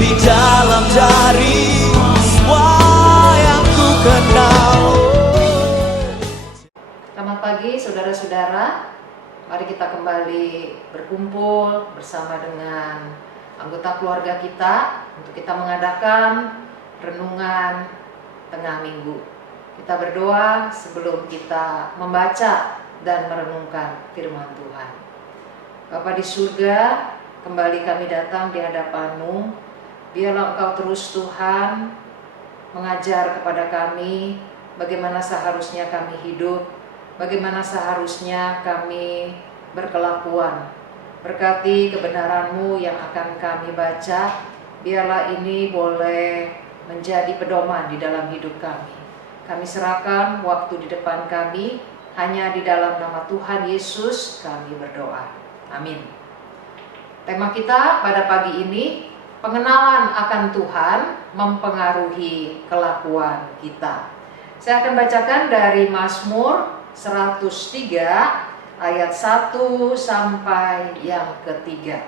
di dalam dari semua yang ku kenal. Selamat pagi saudara-saudara. Mari kita kembali berkumpul bersama dengan anggota keluarga kita untuk kita mengadakan renungan tengah minggu. Kita berdoa sebelum kita membaca dan merenungkan firman Tuhan. Bapa di surga, kembali kami datang di hadapan-Mu. Biarlah Engkau terus Tuhan mengajar kepada kami bagaimana seharusnya kami hidup, bagaimana seharusnya kami berkelakuan. Berkati kebenaran-Mu yang akan kami baca, biarlah ini boleh menjadi pedoman di dalam hidup kami. Kami serahkan waktu di depan kami, hanya di dalam nama Tuhan Yesus kami berdoa. Amin. Tema kita pada pagi ini, pengenalan akan Tuhan mempengaruhi kelakuan kita. Saya akan bacakan dari Mazmur 103 ayat 1 sampai yang ketiga.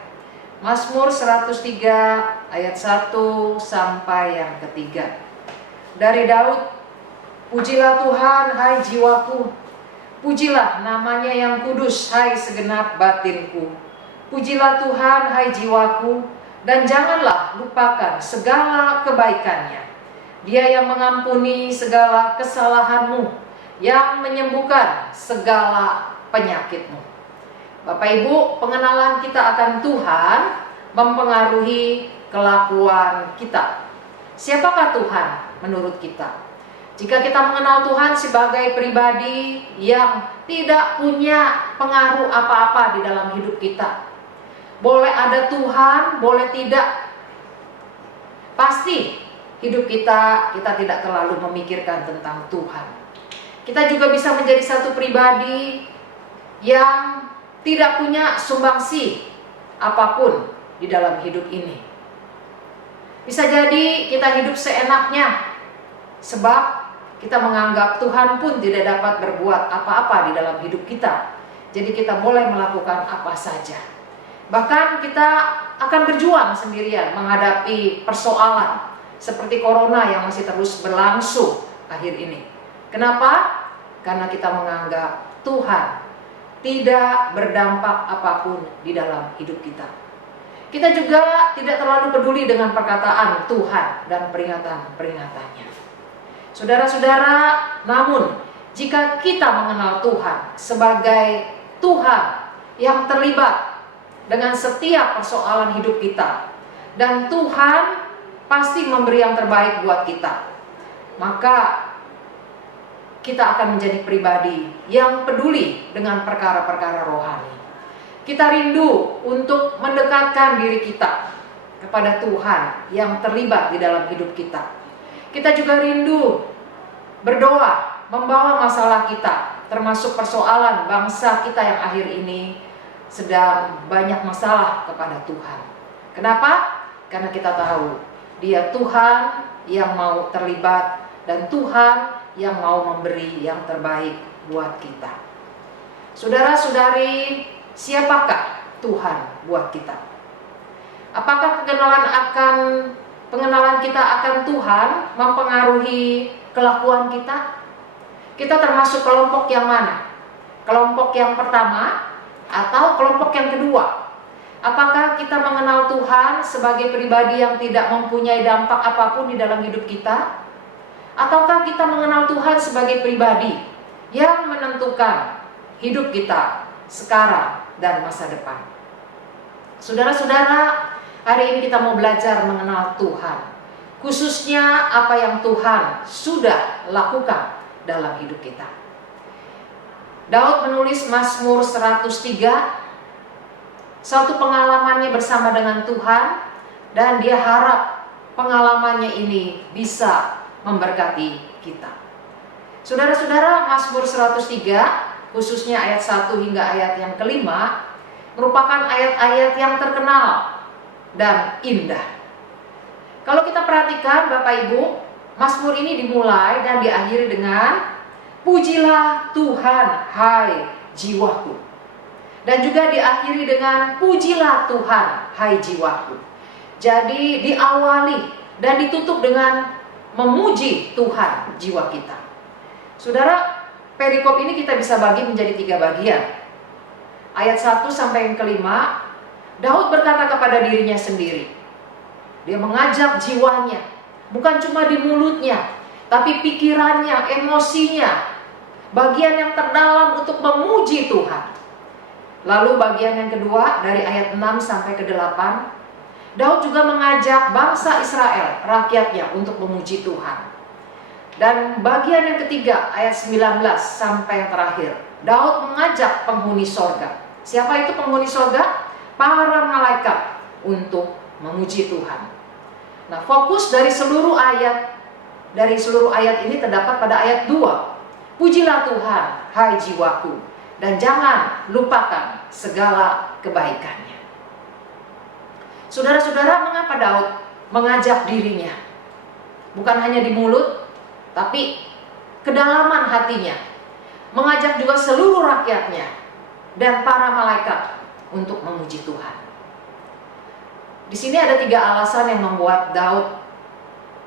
Mazmur 103 ayat 1 sampai yang ketiga. Dari Daud, pujilah Tuhan hai jiwaku, pujilah namanya yang kudus hai segenap batinku. Pujilah Tuhan hai jiwaku, dan janganlah lupakan segala kebaikannya. Dia yang mengampuni segala kesalahanmu, yang menyembuhkan segala penyakitmu. Bapak Ibu, pengenalan kita akan Tuhan mempengaruhi kelakuan kita. Siapakah Tuhan menurut kita? Jika kita mengenal Tuhan sebagai pribadi yang tidak punya pengaruh apa-apa di dalam hidup kita, boleh ada Tuhan, boleh tidak, pasti hidup kita tidak terlalu memikirkan tentang Tuhan. Kita juga bisa menjadi satu pribadi yang tidak punya sumbangsi apapun di dalam hidup ini. Bisa jadi kita hidup seenaknya, sebab kita menganggap Tuhan pun tidak dapat berbuat apa-apa di dalam hidup kita. Jadi kita boleh melakukan apa saja. Bahkan kita akan berjuang sendirian menghadapi persoalan seperti corona yang masih terus berlangsung akhir ini. Kenapa? Karena kita menganggap Tuhan tidak berdampak apapun di dalam hidup kita. Kita juga tidak terlalu peduli dengan perkataan Tuhan dan peringatan-peringatannya. Saudara-saudara, namun jika kita mengenal Tuhan sebagai Tuhan yang terlibat dengan setiap persoalan hidup kita, dan Tuhan pasti memberi yang terbaik buat kita, maka kita akan menjadi pribadi yang peduli dengan perkara-perkara rohani. Kita rindu untuk mendekatkan diri kita kepada Tuhan yang terlibat di dalam hidup kita. Kita juga rindu berdoa, membawa masalah kita, termasuk persoalan bangsa kita yang akhir ini sedang banyak masalah kepada Tuhan. Kenapa? Karena kita tahu Dia Tuhan yang mau terlibat, dan Tuhan yang mau memberi yang terbaik buat kita. Saudara-saudari, siapakah Tuhan buat kita? Apakah pengenalan kita akan Tuhan mempengaruhi kelakuan kita? Kita termasuk kelompok yang mana? Kelompok yang pertama atau kelompok yang kedua? Apakah kita mengenal Tuhan sebagai pribadi yang tidak mempunyai dampak apapun di dalam hidup kita? Ataukah kita mengenal Tuhan sebagai pribadi yang menentukan hidup kita sekarang dan masa depan? Saudara-saudara, hari ini kita mau belajar mengenal Tuhan, khususnya apa yang Tuhan sudah lakukan dalam hidup kita. Daud menulis Mazmur 103, suatu pengalamannya bersama dengan Tuhan, dan dia harap pengalamannya ini bisa memberkati kita. Saudara-saudara, Mazmur 103 khususnya ayat 1 hingga ayat yang kelima merupakan ayat-ayat yang terkenal dan indah. Kalau kita perhatikan Bapak Ibu, Mazmur ini dimulai dan diakhiri dengan pujilah Tuhan hai jiwaku, dan juga diakhiri dengan pujilah Tuhan hai jiwaku. Jadi diawali dan ditutup dengan memuji Tuhan jiwa kita. Saudara, perikop ini kita bisa bagi menjadi 3 bagian. Ayat 1 sampai yang kelima, Daud berkata kepada dirinya sendiri. Dia mengajak jiwanya, bukan cuma di mulutnya, tapi pikirannya, emosinya, bagian yang terdalam untuk memuji Tuhan. Lalu bagian yang kedua dari ayat 6 sampai ke 8, Daud juga mengajak bangsa Israel, rakyatnya, untuk memuji Tuhan. Dan bagian yang ketiga ayat 19 sampai yang terakhir, Daud mengajak penghuni sorga. Siapa itu penghuni sorga? Para malaikat untuk memuji Tuhan. Nah, fokus dari seluruh ayat ini terdapat pada ayat 2. Pujilah Tuhan, hai jiwaku, dan jangan lupakan segala kebaikannya. Saudara-saudara, mengapa Daud mengajak dirinya? Bukan hanya di mulut, tapi kedalaman hatinya. Mengajak juga seluruh rakyatnya dan para malaikat untuk memuji Tuhan. Di sini ada 3 alasan yang membuat Daud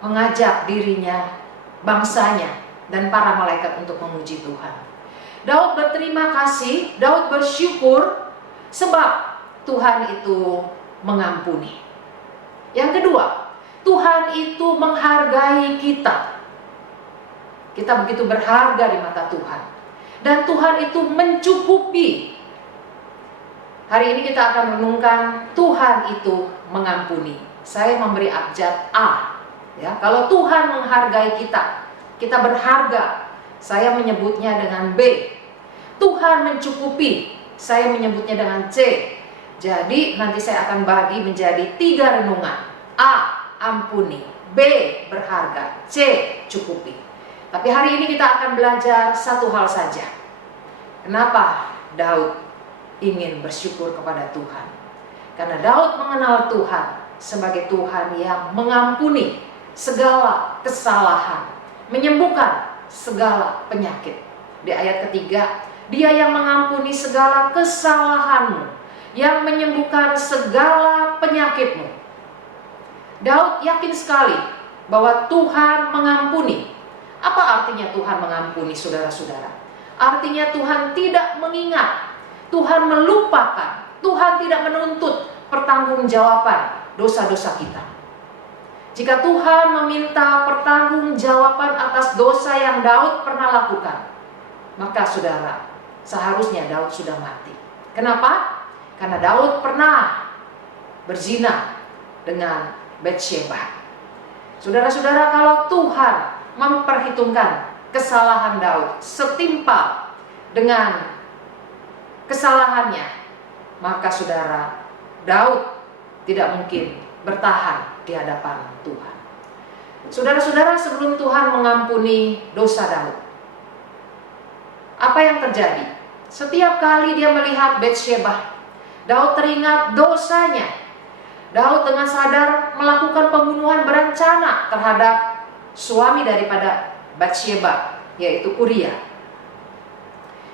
mengajak dirinya, bangsanya, dan para malaikat untuk memuji Tuhan. Daud berterima kasih, Daud bersyukur sebab Tuhan itu mengampuni. Yang kedua, Tuhan itu menghargai kita. Kita begitu berharga di mata Tuhan. Dan Tuhan itu mencukupi. Hari ini kita akan renungkan Tuhan itu mengampuni. Saya memberi abjad A. Ya, kalau Tuhan menghargai kita, kita berharga. Saya menyebutnya dengan B. Tuhan mencukupi. Saya menyebutnya dengan C. Jadi nanti saya akan bagi menjadi 3 renungan. A, ampuni. B, berharga. C, cukupi. Tapi hari ini kita akan belajar satu hal saja. Kenapa Daud ingin bersyukur kepada Tuhan? Karena Daud mengenal Tuhan sebagai Tuhan yang mengampuni segala kesalahan, menyembuhkan segala penyakit. Di ayat ketiga, Dia yang mengampuni segala kesalahanmu, yang menyembuhkan segala penyakitmu. Daud yakin sekali bahwa Tuhan mengampuni. Apa artinya Tuhan mengampuni, saudara-saudara? Artinya Tuhan tidak mengingat, Tuhan melupakan, Tuhan tidak menuntut pertanggungjawaban dosa-dosa kita. Jika Tuhan meminta pertanggungjawaban atas dosa yang Daud pernah lakukan, maka saudara, seharusnya Daud sudah mati. Kenapa? Karena Daud pernah berzina dengan Batsyeba. Saudara-saudara, kalau Tuhan memperhitungkan kesalahan Daud setimpal dengan kesalahannya, maka saudara, Daud tidak mungkin bertahan di hadapan Tuhan. Saudara-saudara, sebelum Tuhan mengampuni dosa Daud, apa yang terjadi? Setiap kali dia melihat Batsyeba, Daud teringat dosanya. Daud dengan sadar melakukan pembunuhan berencana terhadap suami daripada Batsyeba, yaitu Uria.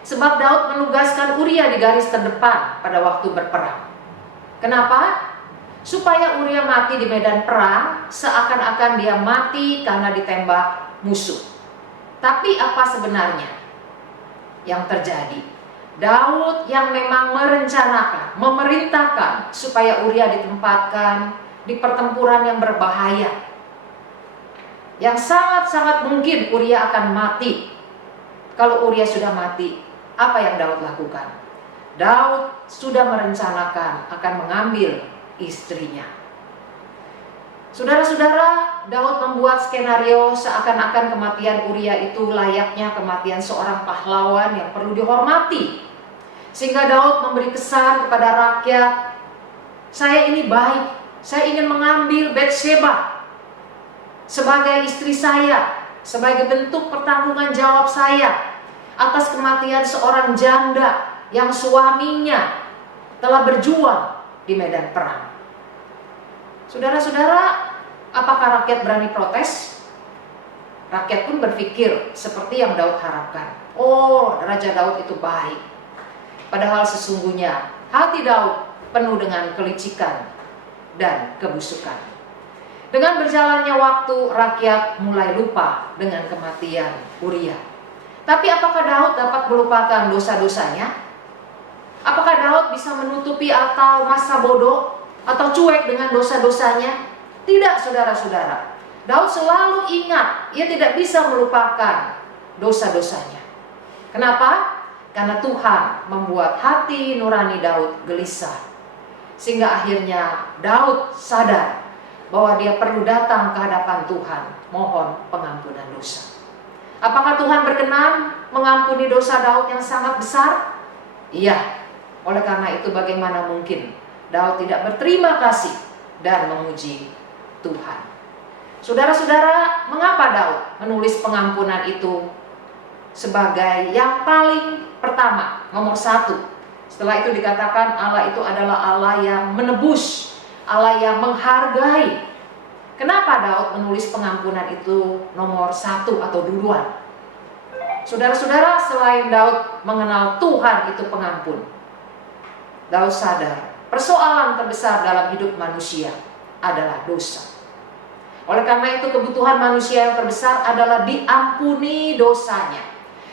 Sebab Daud menugaskan Uria di garis terdepan pada waktu berperang. Kenapa? Supaya Uria mati di medan perang, seakan-akan dia mati karena ditembak musuh. Tapi apa sebenarnya yang terjadi? Daud yang memang merencanakan, memerintahkan supaya Uria ditempatkan di pertempuran yang berbahaya, yang sangat-sangat mungkin Uria akan mati. Kalau Uria sudah mati, apa yang Daud lakukan? Daud sudah merencanakan akan mengambil istrinya. Saudara-saudara, Daud membuat skenario seakan-akan kematian Uria itu layaknya kematian seorang pahlawan yang perlu dihormati. Sehingga Daud memberi kesan kepada rakyat, saya ini baik, saya ingin mengambil Batsyeba sebagai istri saya, sebagai bentuk pertanggungan jawab saya atas kematian seorang janda yang suaminya telah berjuang di medan perang. Saudara-saudara, apakah rakyat berani protes? Rakyat pun berpikir seperti yang Daud harapkan. Oh, Raja Daud itu baik. Padahal sesungguhnya hati Daud penuh dengan kelicikan dan kebusukan. Dengan berjalannya waktu, rakyat mulai lupa dengan kematian Uria. Tapi apakah Daud dapat melupakan dosa-dosanya? Apakah Daud bisa menutupi atau masa bodoh atau cuek dengan dosa-dosanya? Tidak, saudara-saudara. Daud selalu ingat, ia tidak bisa melupakan dosa-dosanya. Kenapa? Karena Tuhan membuat hati nurani Daud gelisah. Sehingga akhirnya Daud sadar bahwa dia perlu datang ke hadapan Tuhan, mohon pengampunan dosa. Apakah Tuhan berkenan mengampuni dosa Daud yang sangat besar? Iya. Oleh karena itu bagaimana mungkin Daud tidak berterima kasih dan memuji Tuhan. Saudara-saudara, mengapa Daud menulis pengampunan itu sebagai yang paling pertama, nomor satu? Setelah itu dikatakan Allah itu adalah Allah yang menebus, Allah yang menghargai. Kenapa Daud menulis pengampunan itu nomor satu atau duluan? Saudara-saudara, selain Daud mengenal Tuhan itu pengampun, Daud sadar persoalan terbesar dalam hidup manusia adalah dosa. Oleh karena itu kebutuhan manusia yang terbesar adalah diampuni dosanya.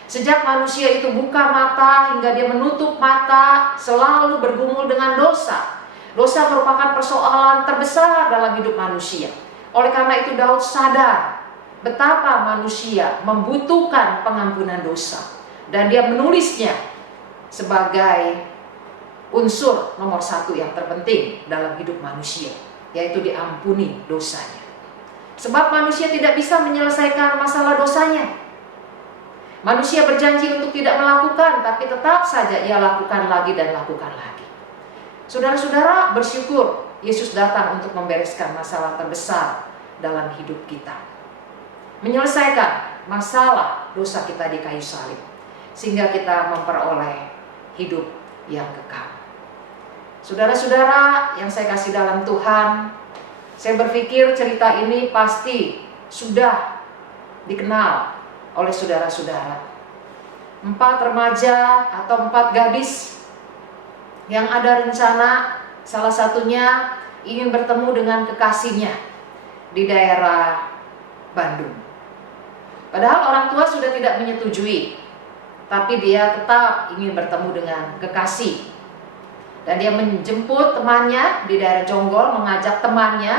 Sejak manusia itu buka mata hingga dia menutup mata, selalu bergumul dengan dosa. Dosa merupakan persoalan terbesar dalam hidup manusia. Oleh karena itu Daud sadar betapa manusia membutuhkan pengampunan dosa. Dan dia menulisnya sebagai unsur nomor satu yang terpenting dalam hidup manusia, yaitu diampuni dosanya. Sebab manusia tidak bisa menyelesaikan masalah dosanya. Manusia berjanji untuk tidak melakukan, tapi tetap saja ia lakukan lagi dan lakukan lagi. Saudara-saudara, bersyukur Yesus datang untuk membereskan masalah terbesar dalam hidup kita, menyelesaikan masalah dosa kita di kayu salib, sehingga kita memperoleh hidup yang kekal. Saudara-saudara yang saya kasih dalam Tuhan, saya berpikir cerita ini pasti sudah dikenal oleh saudara-saudara. 4 remaja atau 4 gadis yang ada rencana, salah satunya ingin bertemu dengan kekasihnya di daerah Bandung. Padahal orang tua sudah tidak menyetujui, tapi dia tetap ingin bertemu dengan kekasih. Dan dia menjemput temannya di daerah Jonggol, mengajak temannya,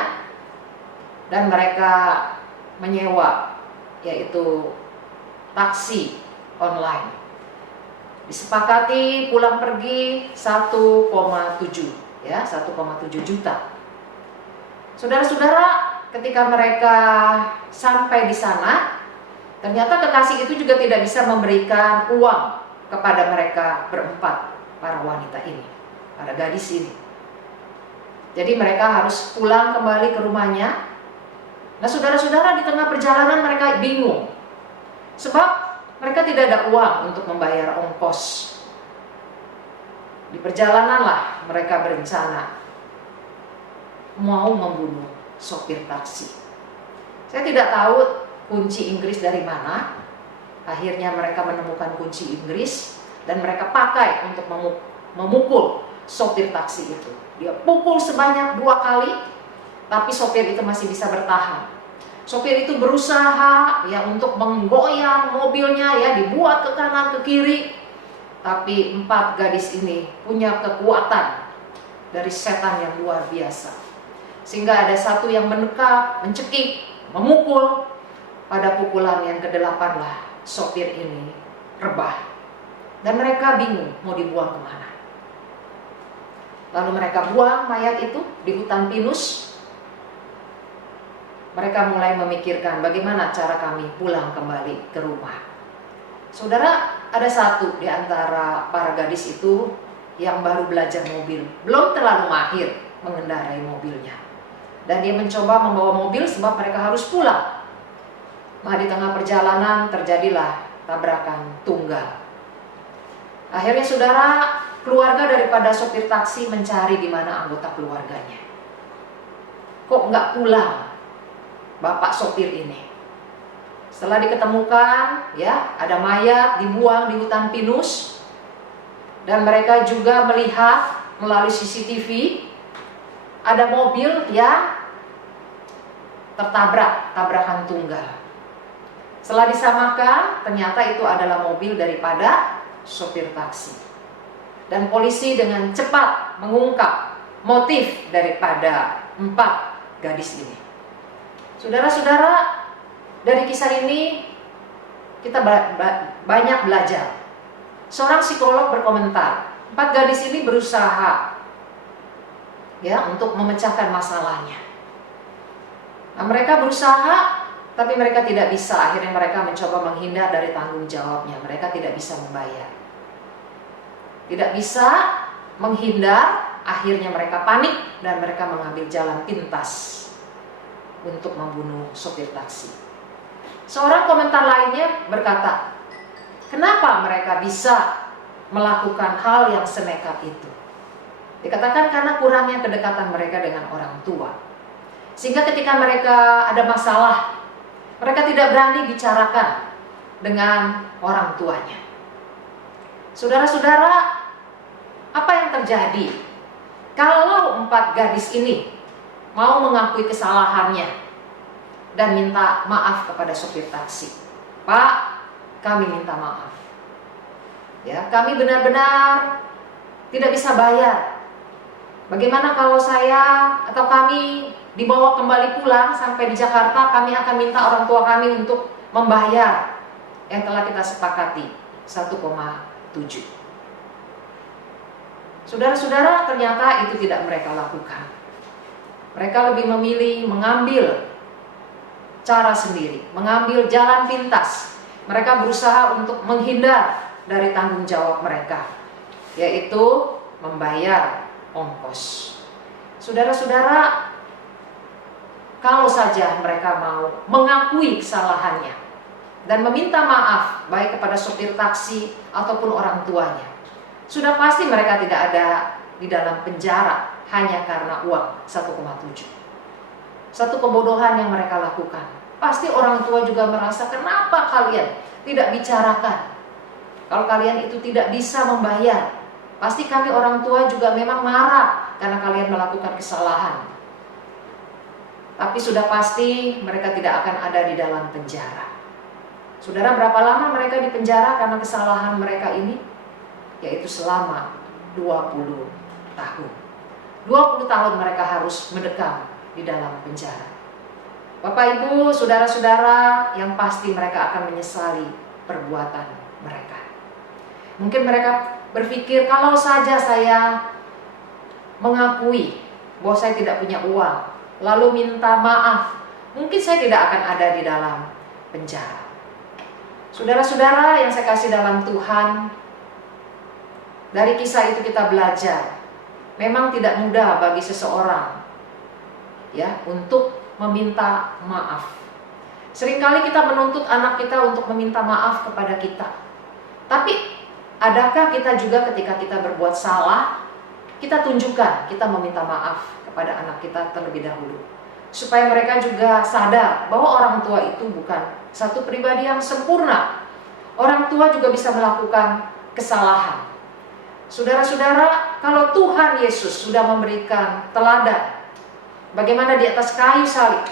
dan mereka menyewa, yaitu taksi online. Disepakati pulang pergi 1,7 juta. Saudara-saudara, ketika mereka sampai di sana, ternyata kekasih itu juga tidak bisa memberikan uang kepada mereka berempat, para wanita ini, para gadis ini. Jadi mereka harus pulang kembali ke rumahnya. Nah, saudara-saudara, di tengah perjalanan mereka bingung, sebab mereka tidak ada uang untuk membayar ongkos. Di perjalananlah mereka berencana mau membunuh sopir taksi. Saya tidak tahu kunci Inggris dari mana. Akhirnya mereka menemukan kunci Inggris dan mereka pakai untuk memukul sopir taksi itu. Dia pukul sebanyak 2 kali, tapi sopir itu masih bisa bertahan. Sopir itu berusaha ya untuk menggoyang mobilnya, ya dibuat ke kanan ke kiri. Tapi 4 gadis ini punya kekuatan dari setan yang luar biasa. Sehingga ada satu yang mendekat, mencekik, memukul. Pada pukulan yang ke-8 lah sopir ini rebah. Dan mereka bingung mau dibuang kemana. Lalu mereka buang mayat itu di hutan pinus. Mereka mulai memikirkan bagaimana cara kami pulang kembali ke rumah. Saudara, ada satu di antara para gadis itu yang baru belajar mobil, belum terlalu mahir mengendarai mobilnya. Dan dia mencoba membawa mobil sebab mereka harus pulang. Nah, di tengah perjalanan terjadilah tabrakan tunggal. Akhirnya saudara, keluarga daripada sopir taksi mencari di mana anggota keluarganya. Kok nggak pulang bapak sopir ini? Setelah diketemukan, ya ada mayat dibuang di hutan pinus. Dan mereka juga melihat melalui CCTV ada mobil yang tabrakan tunggal. Setelah disamakan, ternyata itu adalah mobil daripada sopir taksi. Dan polisi dengan cepat mengungkap motif daripada 4 gadis ini. Saudara-saudara, dari kisah ini kita banyak belajar. Seorang psikolog berkomentar, 4 gadis ini berusaha untuk memecahkan masalahnya. Nah, mereka berusaha, tapi mereka tidak bisa. Akhirnya mereka mencoba menghindar dari tanggung jawabnya. Mereka tidak bisa membayar. Tidak bisa menghindar, akhirnya mereka panik dan mereka mengambil jalan pintas untuk membunuh sopir taksi. Seorang komentar lainnya berkata, kenapa mereka bisa melakukan hal yang senekat itu? Dikatakan karena kurangnya kedekatan mereka dengan orang tua. Sehingga ketika mereka ada masalah, mereka tidak berani bicarakan dengan orang tuanya. Saudara-saudara, apa yang terjadi kalau 4 gadis ini mau mengakui kesalahannya dan minta maaf kepada sopir taksi? Pak, kami minta maaf. Kami benar-benar tidak bisa bayar. Bagaimana kalau saya atau kami dibawa kembali pulang sampai di Jakarta, kami akan minta orang tua kami untuk membayar yang telah kita sepakati 1,7. Saudara-saudara, ternyata itu tidak mereka lakukan. Mereka lebih memilih mengambil cara sendiri, mengambil jalan pintas. Mereka berusaha untuk menghindar dari tanggung jawab mereka, yaitu membayar ongkos. Saudara-saudara, kalau saja mereka mau mengakui kesalahannya dan meminta maaf baik kepada sopir taksi ataupun orang tuanya, sudah pasti mereka tidak ada di dalam penjara hanya karena uang 1,7. Satu kebodohan yang mereka lakukan. Pasti orang tua juga merasa, kenapa kalian tidak bicarakan? Kalau kalian itu tidak bisa membayar, pasti kami orang tua juga memang marah karena kalian melakukan kesalahan. Tapi sudah pasti mereka tidak akan ada di dalam penjara. Saudara, berapa lama mereka di penjara karena kesalahan mereka ini? Yaitu selama 20 tahun. 20 tahun mereka harus mendekam di dalam penjara. Bapak Ibu, saudara-saudara, yang pasti mereka akan menyesali perbuatan mereka. Mungkin mereka berpikir, kalau saja saya mengakui bahwa saya tidak punya uang, lalu minta maaf, mungkin saya tidak akan ada di dalam penjara. Saudara-saudara yang saya kasih dalam Tuhan, dari kisah itu kita belajar, memang tidak mudah bagi seseorang untuk meminta maaf. Seringkali kita menuntut anak kita untuk meminta maaf kepada kita. Tapi adakah kita juga ketika kita berbuat salah, kita tunjukkan kita meminta maaf kepada anak kita terlebih dahulu, supaya mereka juga sadar bahwa orang tua itu bukan satu pribadi yang sempurna. Orang tua juga bisa melakukan kesalahan. Saudara-saudara, kalau Tuhan Yesus sudah memberikan teladan, bagaimana di atas kayu salib,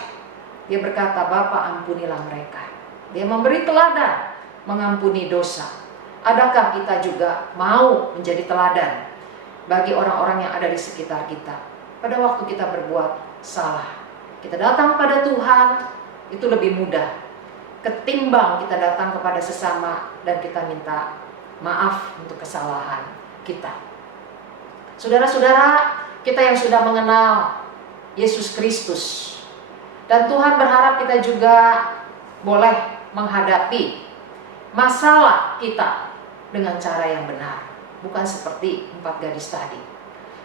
dia berkata, Bapa, ampunilah mereka. Dia memberi teladan mengampuni dosa. Adakah kita juga mau menjadi teladan bagi orang-orang yang ada di sekitar kita? Pada waktu kita berbuat salah, kita datang pada Tuhan, itu lebih mudah ketimbang kita datang kepada sesama dan kita minta maaf untuk kesalahan kita. Saudara-saudara, kita yang sudah mengenal Yesus Kristus, dan Tuhan berharap kita juga boleh menghadapi masalah kita dengan cara yang benar, bukan seperti 4 gadis tadi,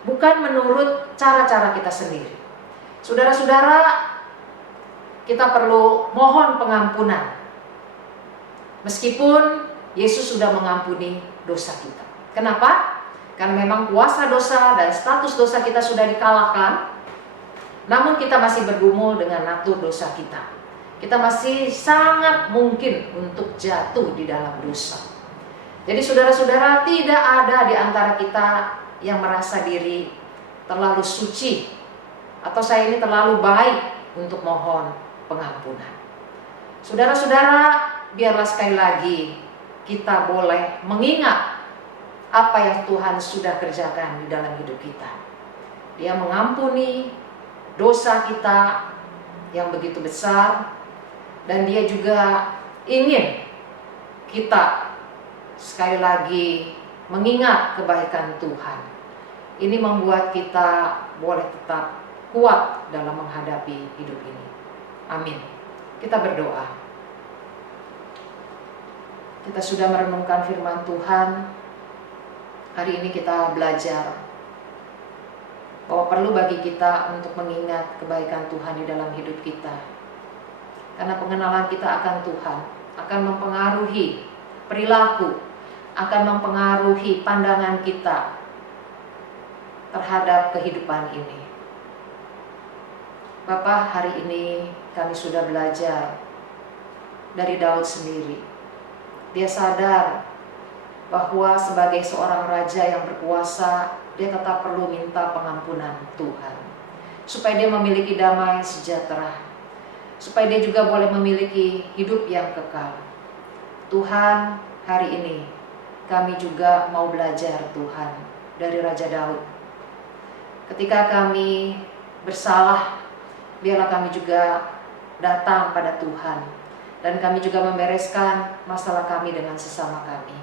bukan menurut cara-cara kita sendiri. Saudara-saudara, kita perlu mohon pengampunan, meskipun Yesus sudah mengampuni dosa kita. Kenapa? Karena memang kuasa dosa dan status dosa kita sudah dikalahkan, namun kita masih bergumul dengan natur dosa kita. Kita masih sangat mungkin untuk jatuh di dalam dosa. Jadi saudara-saudara, tidak ada di antara kita yang merasa diri terlalu suci atau saya ini terlalu baik untuk mohon pengampunan. Saudara-saudara, biarlah sekali lagi kita boleh mengingat apa yang Tuhan sudah kerjakan di dalam hidup kita. Dia mengampuni dosa kita yang begitu besar, dan Dia juga ingin kita sekali lagi mengingat kebaikan Tuhan. Ini membuat kita boleh tetap kuat dalam menghadapi hidup ini. Amin. Kita berdoa. Kita sudah merenungkan firman Tuhan. Hari ini kita belajar bahwa perlu bagi kita untuk mengingat kebaikan Tuhan di dalam hidup kita. Karena pengenalan kita akan Tuhan akan mempengaruhi perilaku, akan mempengaruhi pandangan kita terhadap kehidupan ini. Bapa, hari ini kami sudah belajar dari Daud sendiri. Dia sadar bahwa sebagai seorang raja yang berkuasa, dia tetap perlu minta pengampunan Tuhan, supaya dia memiliki damai sejahtera, supaya dia juga boleh memiliki hidup yang kekal. Tuhan, hari ini kami juga mau belajar Tuhan dari Raja Daud. Ketika kami bersalah, biarlah kami juga datang pada Tuhan, dan kami juga membereskan masalah kami dengan sesama kami.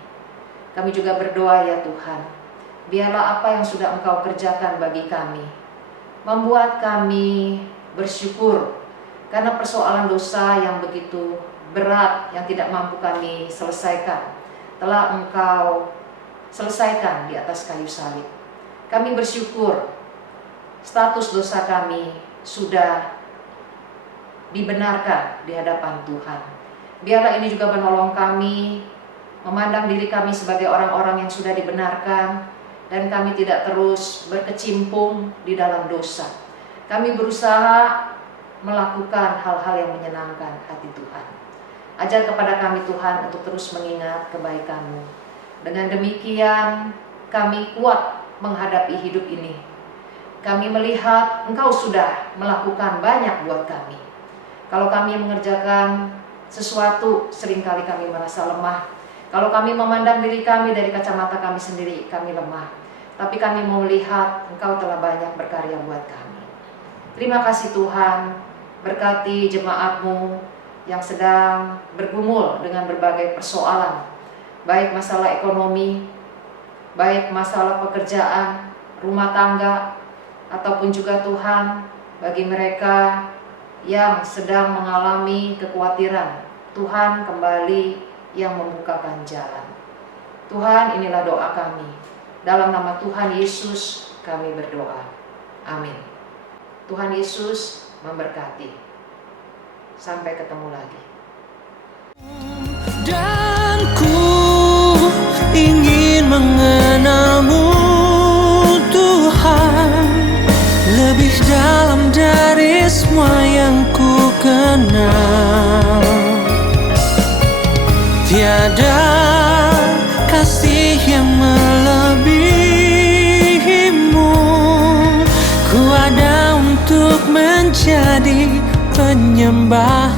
Kami juga berdoa, ya Tuhan, biarlah apa yang sudah Engkau kerjakan bagi kami membuat kami bersyukur, karena persoalan dosa yang begitu berat yang tidak mampu kami selesaikan telah Engkau selesaikan di atas kayu salib. Kami bersyukur status dosa kami sudah dibenarkan di hadapan Tuhan. Biarlah ini juga menolong kami memandang diri kami sebagai orang-orang yang sudah dibenarkan, dan kami tidak terus berkecimpung di dalam dosa. Kami berusaha melakukan hal-hal yang menyenangkan hati Tuhan. Ajar kepada kami Tuhan untuk terus mengingat kebaikan-Mu. Dengan demikian kami kuat menghadapi hidup ini. Kami melihat Engkau sudah melakukan banyak buat kami. Kalau kami mengerjakan sesuatu, seringkali kami merasa lemah. Kalau kami memandang diri kami dari kacamata kami sendiri, kami lemah. Tapi kami mau melihat Engkau telah banyak berkarya buat kami. Terima kasih Tuhan, berkati jemaat-Mu yang sedang bergumul dengan berbagai persoalan, baik masalah ekonomi, baik masalah pekerjaan, rumah tangga, ataupun juga Tuhan, bagi mereka yang sedang mengalami kekhawatiran, Tuhan kembali yang membukakan jalan. Tuhan, inilah doa kami. Dalam nama Tuhan Yesus kami berdoa. Amin. Tuhan Yesus memberkati. Sampai ketemu lagi. Dan ku ingin mengenal-Mu Tuhan, lebih dalam dari semua yang ku kenal. Tiada kasih yang melebihi-Mu. Ku ada untuk menjadi penyembah